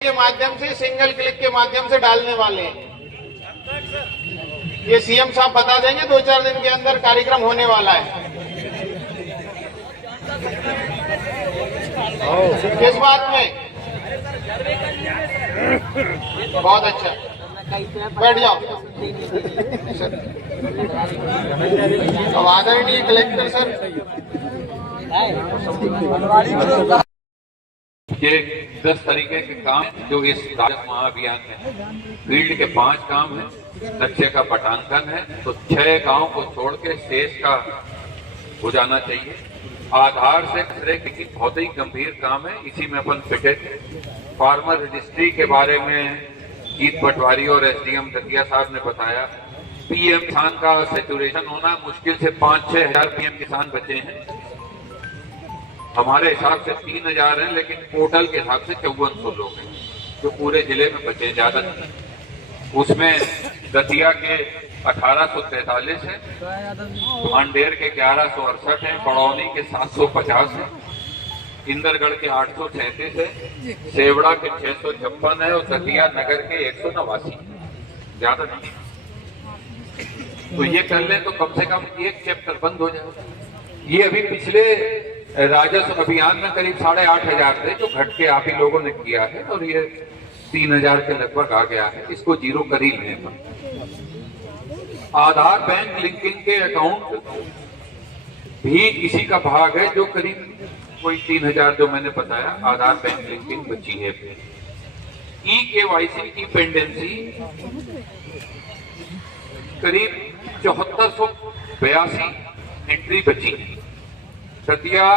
के माध्यम से, सिंगल क्लिक के माध्यम से डालने वाले हैं। ये सीएम साहब बता देंगे, 2-4 दिन के अंदर कार्यक्रम होने वाला है। किस बात में? बहुत अच्छा, बैठ जाओ। अब आदरणीय कलेक्टर सर, ये 10 तरीके के काम जो इस राजस्व महाअभियान में फील्ड के 5 काम है, नक्शे का पटांकन है, तो 6 गांव को छोड़ के शेष का हो जाना चाहिए। आधार से खतरे की बहुत ही गंभीर काम है, इसी में अपन फिटे थे। फार्मर रजिस्ट्री के बारे में जीत पटवारी और एसडीएम दतिया साहब ने बताया। पीएम किसान का सेचुरेशन होना मुश्किल से 5-6 हजार पीएम किसान बचे हैं। हमारे हिसाब से 3000 हैं, लेकिन पोर्टल के हिसाब से 5400 लोग हैं जो पूरे जिले में बचे, ज्यादा नहीं। उसमें दतिया के 1843 है, भांडेर के 1168 है, बड़ौनी के 750 है, इंदरगढ़ के 837 है, सेवड़ा के 656 है और दतिया नगर के 189, ज्यादा नहीं। तो ये कर लें तो कम से कम एक चैप्टर बंद हो जाए। ये अभी पिछले राजस्व अभियान में करीब 8500 थे जो घट के आप ही लोगों ने किया है, और ये 3000 के लगभग आ गया है। इसको जीरो कर ही लें। आधार बैंक लिंकिंग के अकाउंट भी इसी का भाग है, जो करीब कोई 3000 जो मैंने बताया आधार बैंक लिंकिंग बची है। ई-केवाईसी की पेंडेंसी करीब 7482 एंट्री बची है। दतिया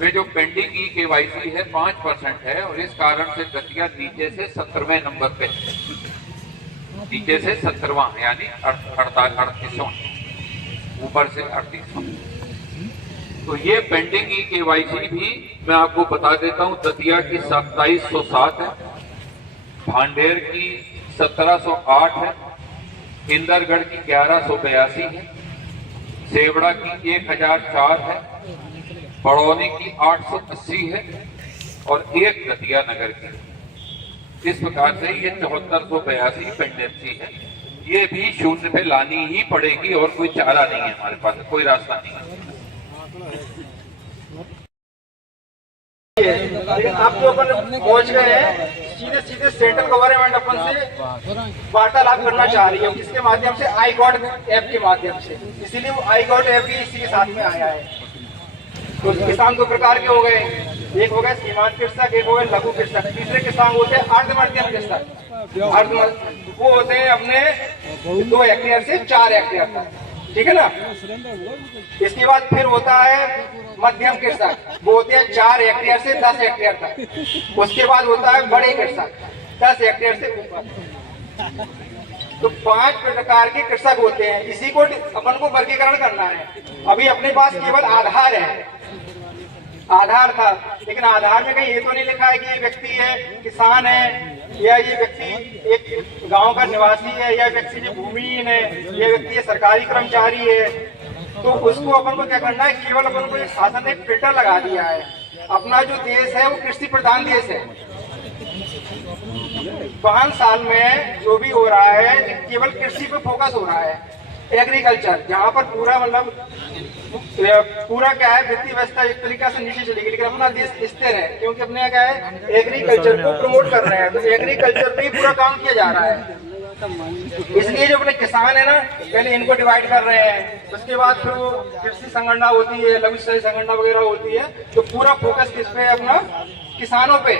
में जो पेंडिंग ई-केवाईसी है 5% है, और इस कारण से दतिया नीचे से 17वें नंबर पे है, नीचे से 17वां यानी 38वां, ऊपर से 38वां। तो ये पेंडिंग ई-केवाईसी भी मैं आपको बता देता हूं। दतिया की 2707 है, भांडेर की 1708 है, इंदरगढ़ की 1182 है, सेवड़ा की 1004 है, बड़ौनी की 880 है और एक दतिया नगर की। इस प्रकार से ये 7482 पेंडेंसी है। ये भी शून्य पे लानी ही पड़ेगी और कोई चारा नहीं है, हमारे पास कोई रास्ता नहीं है। लेकिन आप जो अपन पहुंच गए हैं, सीधे सीधे सेंट्रल गवर्नमेंट अपन से वार्तालाप करना चाह रही है, किसके माध्यम से? आई गॉट ऐप के माध्यम से। इसीलिए वो आई गॉट ऐप भी इसी के साथ में आया है। तो किसान 2 प्रकार के हो गए, एक हो गए सीमांत कृषक, एक हो गए लघु कृषक, तीसरे किसान होते हैं अर्ध मध्यम कृषक। वो होते हैं अपने 2 हेक्टेयर से 4 हेक्टेयर तक, ठीक है ना। इसके बाद फिर होता है मध्यम कृषक, वो होते हैं 4 हेक्टेयर से 10 हेक्टेयर तक। उसके बाद होता है बड़े कृषक, 10 हेक्टेयर से ऊपर। तो 5 प्रकार के कृषक होते हैं। इसी को अपन को वर्गीकरण करना है। अभी अपने पास केवल आधार है, आधार था, लेकिन आधार में कहीं ये तो नहीं लिखा है कि ये व्यक्ति है किसान है, या ये व्यक्ति एक गांव का निवासी है, या व्यक्ति जो भूमिहीन है, ये व्यक्ति सरकारी कर्मचारी है। तो उसको अपन को क्या करना है? केवल अपन को एक शासन ने फिल्टर लगा दिया है। अपना जो देश है वो कृषि प्रधान देश है। 5 साल में जो भी हो रहा है केवल कृषि पे फोकस हो रहा है, एग्रीकल्चर, जहाँ पर पूरा मतलब पूरा क्या है, वित्तीय व्यवस्था एक तरीका से नीचे चलेगी, लेकिन अपना देश स्थिर है क्योंकि अपने यहाँ क्या है, एग्रीकल्चर को प्रमोट कर रहे हैं। तो एग्रीकल्चर पे ही पूरा काम किया जा रहा है। इसलिए जो अपने किसान है ना, पहले इनको डिवाइड कर रहे हैं, उसके बाद फिर वो कृषि संगठना होती है, लघु सिंचाई संगठना वगैरह होती है। तो पूरा फोकस किस पे है? अपना किसानों पे।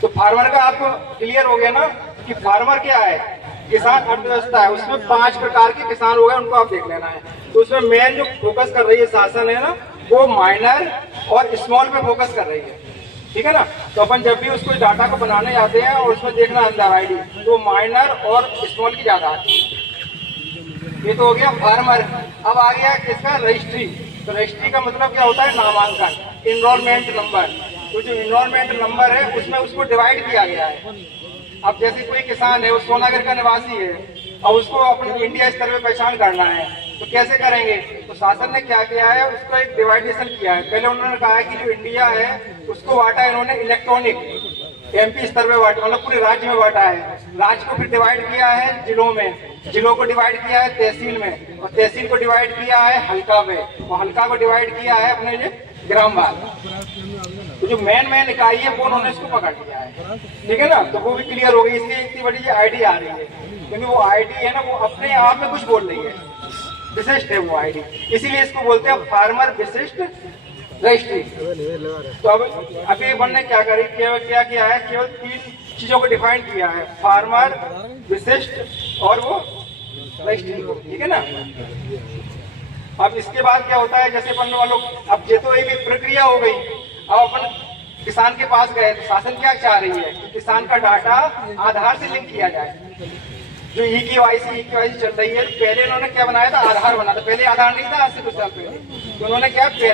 तो फार्मर का आपको क्लियर हो गया ना कि फार्मर क्या है, किसान अर्थव्यवस्था है। उसमें 5 प्रकार के किसान हो गए, उनको आप देख लेना है। तो उसमें मेन जो फोकस कर रही है शासन है ना, वो माइनर और स्मॉल पे फोकस कर रही है, ठीक है ना। तो अपन जब भी उसको डाटा को बनाने जाते हैं और उसमें देखना अंदर आईडी, तो माइनर और स्मॉल की ज्यादा आती है। ये तो हो गया फार्मर। अब आ गया किसका? रजिस्ट्री। तो रजिस्ट्री का मतलब क्या होता है? नामांकन, इनरोलमेंट नंबर। तो जो इनरोलमेंट नंबर है उसमें उसको डिवाइड किया गया है। अब जैसे कोई किसान है, वो सोनागर का निवासी है, और उसको अपने इंडिया स्तर पे पहचान करना है, तो कैसे करेंगे? तो शासन ने क्या किया है, उसको एक डिवाइडेशन किया है। पहले उन्होंने कहा है कि जो इंडिया है उसको बांटा इन्होंने इलेक्ट्रॉनिक, एमपी स्तर पे बांटा, मतलब पूरे राज्य में बांटा है। राज्य को फिर डिवाइड किया है जिलों में, जिलों को डिवाइड किया है तहसील में, और तहसील को डिवाइड किया है हल्का में, और हल्का को डिवाइड किया है अपने जो ग्रामवार। तो जो मेन इकाई है वो उन्होंने इसको पकड़ लिया है, ठीक है ना। तो वो भी क्लियर हो गई, इसलिए इतनी बड़ी जो आईडी आ रही है, क्योंकि वो आईडी है ना, वो अपने आप में कुछ बोल रही है, विशिष्ट है वो आईडी, इसीलिए इसको बोलते हैं फार्मर विशिष्ट रजिस्ट्री। तो अब अभी वन ने क्या करी, केवल क्या किया है, केवल 3 चीजों को डिफाइन किया है, फार्मर, विशिष्ट और वो रजिस्ट्री को, ठीक है ना। अब इसके बाद क्या होता है, जैसे अपन वालों, अब ये तो एक प्रक्रिया हो गई। अब अपन किसान के पास गए तो शासन क्या चाह रही है कि किसान का डाटा आधार से लिंक किया जाए। जो ई-केवाईसी चल रही है, पहले इन्होंने क्या बनाया था, आधार बना था। पहले आधार नहीं था, आज से कुछ साल पहले। तो उन्होंने क्या, पहले